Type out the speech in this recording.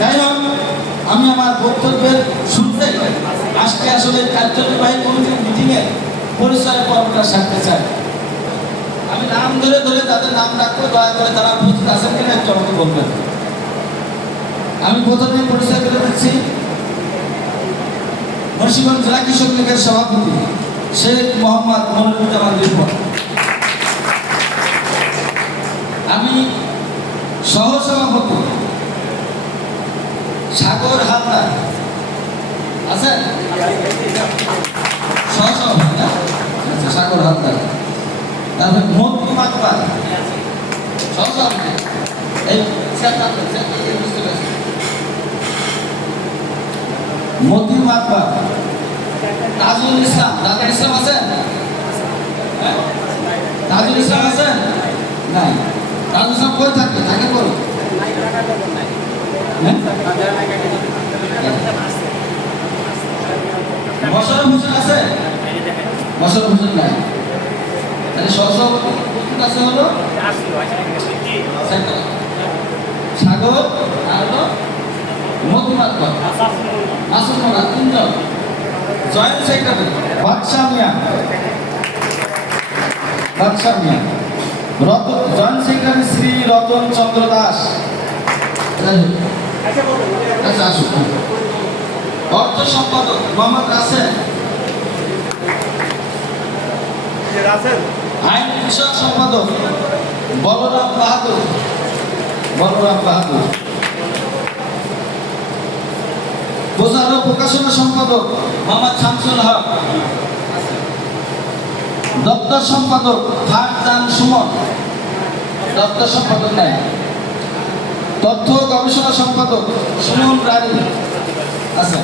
যাই হোক, আমি আমার বক্তব্যের শুরুতে আজকে আসলে কার্যনির্বাহী কমিটির মিটিংয়ে পরিচয় পর্বটা সারতে চাই। আমি নাম ধরে ধরে তাদের নাম ডাকবো, দয়া করে তারা উপস্থিত আছেন কিনা একটু আমাকে বলবেন। আমি প্রথমে পরিচয় করে দিচ্ছি মুন্সিগঞ্জ জেলা কৃষক লীগের সভাপতি শেখ মোহাম্মদ মনিরুজ্জামান রিপন। আমি সহসভাপতি সাগর হালদার আছেন, সহসভাপতি না? আচ্ছা, সাগর হালদার। তারপরে মতি মাতবার সহসভাপতি, এই বুঝতে পারছি, মতি মাতবার। তাজুল ইসলাম, তাজুল ইসলাম আছেন? তাজুল ইসলাম আছেন? নাই। তাজুল ইসলাম কই থাকে? থাকে করো বসর হোসেন আছে? বসর হোসেন নাই। তাহলে সহসভাপতি আছে হলো সাগর আর হলো মতি মাতবার, আসল মোড়া, তিনজন। জয়েন্ট সেক্রেটারি বাদশা মিয়া, বাদশা মিয়া। Joint secretary Shri Ratan Chandra Das. আচ্ছা, আসুন। অর্থ সম্পাদক মোহাম্মদ রাসেল। আইন বিষয়ক সম্পাদক বলরাম বাহাদুর, বলরাম বাহাদুর। প্রচার ও প্রকাশনা সম্পাদক মোহাম্মদ শামসুল হক। দপ্তর সম্পাদক ফারজান সুমন, দপ্তর সম্পাদক নাই। তথ্য গবেষণা সম্পাদক সুমন রানী আচ্ছা।